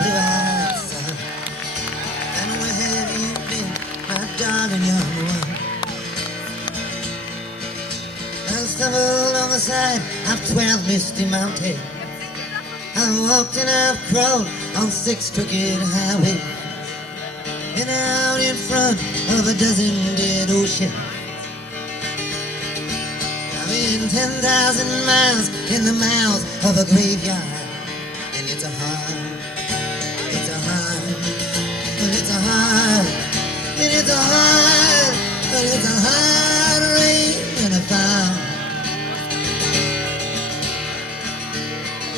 blue-eyed son. And where have you been, my darling young one? I stumbled on the side of 12 misty mountains. I walked and I've crawled on 6 crooked highways. Been out in front of a dozen dead oceans. I've been 10,000 miles in the mouth of a graveyard. And it's a hard, it's a hard, but it's a hard, and it's a hard, but it's a hard rain and a fire.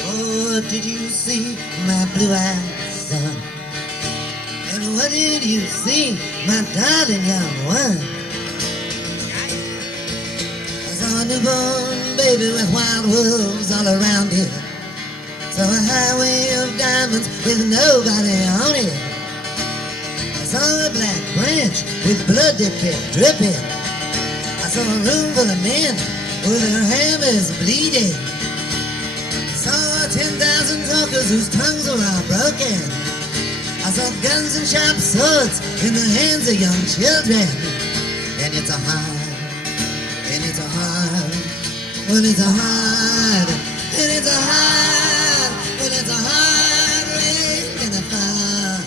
Oh, did you see my blue-eyed son? And what did you see, my darling young one? I saw a newborn baby with wild wolves all around it. Saw a highway of diamonds with nobody on it. I saw a black branch with blood that kept dripping. I saw a room full of men with their hammers bleeding. I saw 10,000 talkers whose tongues were all broken. I saw guns and sharp swords in the hands of young children. And it's a hard, and it's a hard, well it's a hard, and it's a hard, well it's a hard rain and a fire.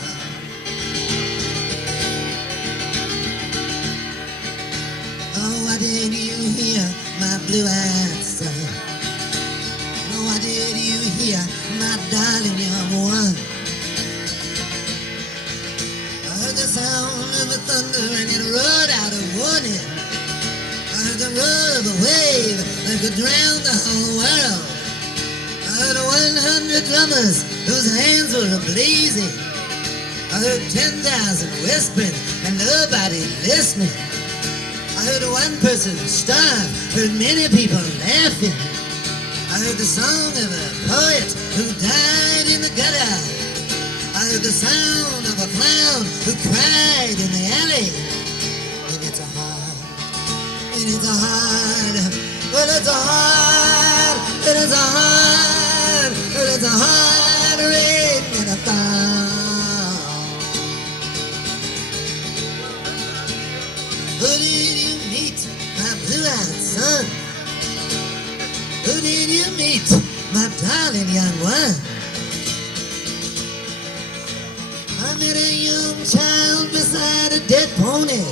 Oh, what did you hear, my blue-eyed son? Oh, what did you hear, my darling young one? I heard the sound of a thunder and it roared out a warning. I heard the roar of a wave that could drown the whole world. I heard 100 drummers whose hands were blazing. I heard 10,000 whispering and nobody listening. I heard one person starve, heard many people laughing. I heard the song of a poet who died in the gutter. I heard the sound of a clown who cried in the alley. And it's a hard, and it's a hard, well it's a hard, and it's a hard, well it's a hard rain and a fall. Who did you meet, my blue-eyed son? Who did you meet, my darling young one? I met a young child beside a dead pony.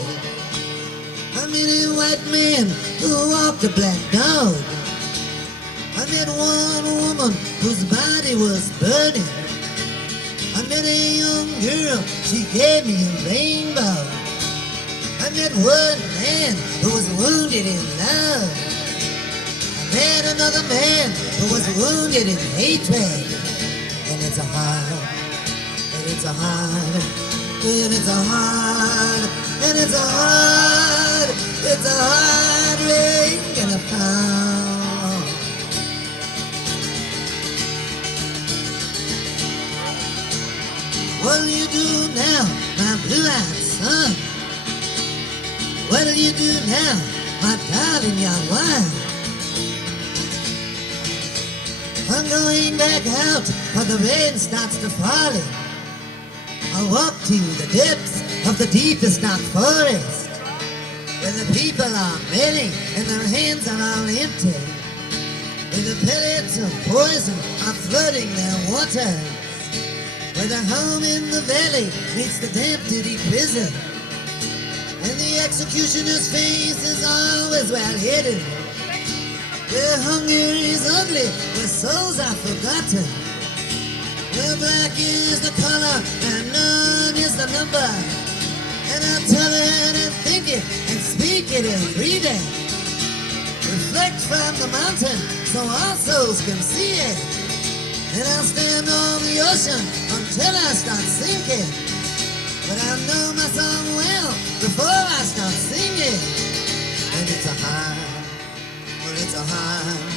I met a white man who walked a black dog. I met one woman whose body was burning. I met a young girl, she gave me a rainbow. I met one man who was wounded in love. I met another man who was wounded in hatred. And it's a hard, and it's a hard, and it's a hard, and it's a hard, it's a hard rain and a fall. What'll you do now, my blue-eyed son? What'll you do now, my darling young one? I'm going back out, but the rain starts to falling. I'll walk to the depths of the deepest dark forest, where the people are many and their hands are all empty, where the pellets of poison are flooding their waters, where the home in the valley meets the damp dirty prison, and the executioner's face is always well hidden, where hunger is ugly, where souls are forgotten, where black is the color and none is the number. And I'll tell it and think it and speak it every day. Reflect from the mountain so all souls can see it. And I'll stand on the ocean until I start sinking. But I know my song well before I start singing. And it's a hard, well it's a hard,